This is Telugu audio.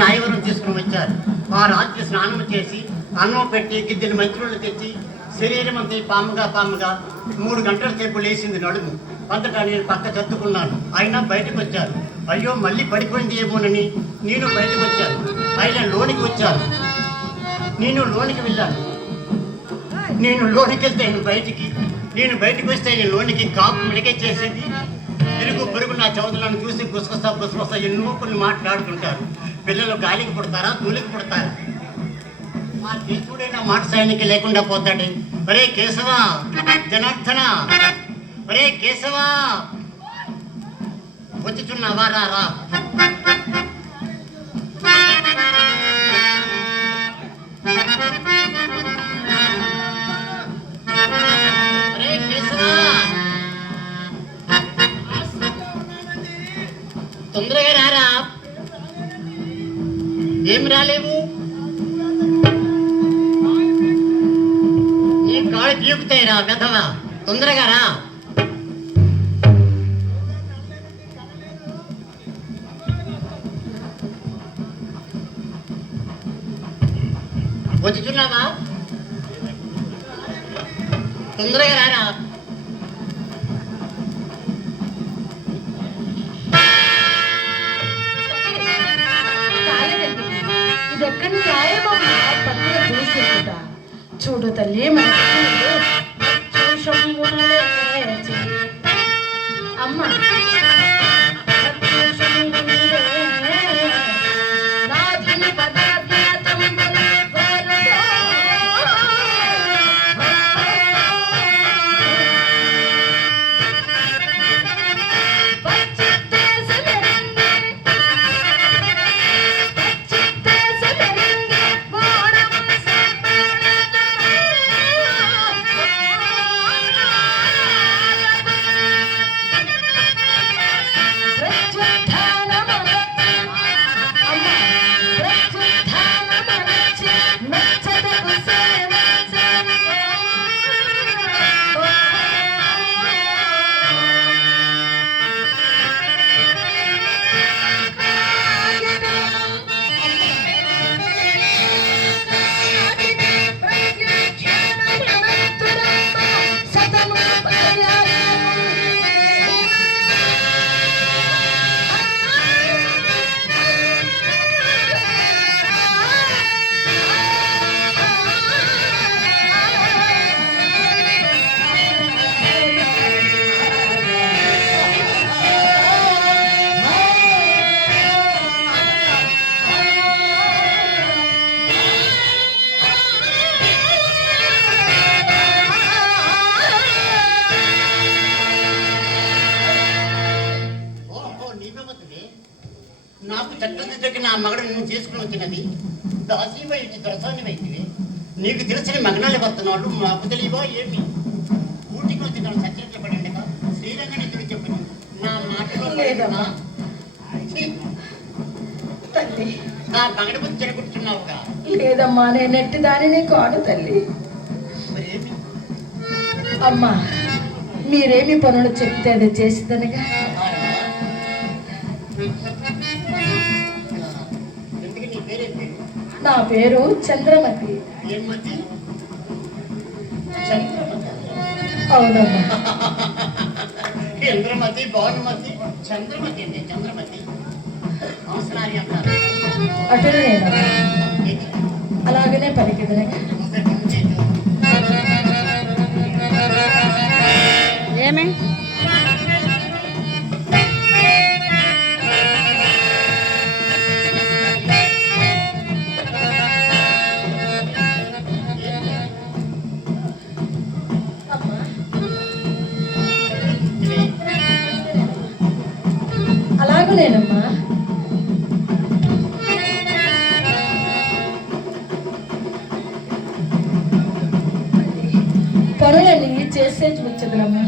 నాయవరం తీసుకుని వచ్చారు. ఆ రాత్రి స్నానం చేసి అన్నం పెట్టి గిద్దెలు మంత్రులు తెచ్చి శరీరం అంతా పాముగా 3 గంటల సేపు లేచింది నడుము. అంతటా నేను పక్క చదువుకున్నాను. అయినా బయటకు వచ్చారు. అయ్యో మళ్ళీ పడిపోయింది ఏమోనని నేను బయటకు వచ్చాను. అయినా లోనికి వచ్చాను. నేను లోనికి వెళ్ళాను. నేను లోనికి వెళ్తే నేను బయటికి వస్తే నేను లోనికి కాపు మిడకే చేసేది. ఇరుగు పొరుగు నా చౌదలను చూసి గుసగుస ఎన్నో కొన్ని మాట్లాడుతుంటారు. పిల్లలు గాలికి పుడతారా, తూలికి పుడతారా? మా దేవుడైనా మాట సైనికి లేకుండా పోతాడు. ఒరే కేశవా, జనార్దన, ఒరే కేశవా, వచ్చుచున్నావా? రా. తొందరగా రారా. ఏం రాలేవు? నీ కాళ్ళు పీకుతాయి రా వెధవా. తొందరగా రా. వచ్చుచున్నావా? తొందరగా రారా. ఇదెక్కడి చూడు తల్లి, అమ్మ నాకు చట్టదిద్దకి నా మగడు నువ్వు చేసుకుని వచ్చినది. దాసీవైతే దొరసానివైతే నీకు తెలిసిన మగనాలు వస్తున్నాడు. మాకు తెలియవా ఏమి? ఊటికి వచ్చి నన్ను సత్యం పడిండగా శ్రీరంగ నిధులు చెప్పిన నా మాటలో నా మగడి బుద్ధి చెడగొట్టున్నావుగా. లేదమ్మా, నేను ఎట్టి దానిని కాడు తల్లి. మరేమి అమ్మా, మీరేమి పనులు చెప్తే అది చేసేదనగా. నా పేరు చంద్రమతి. అవునమ్మా. చంద్రమతి, భానుమతి, చంద్రమతి అండి. చంద్రమతి అవసరాన్ని అంటారు. అటు నేను అలాగనే పలికిదనగా. ఏమే అలాగనేనమ్మా. పనులన్నీ చేసేసి వచ్చేదమ్మా.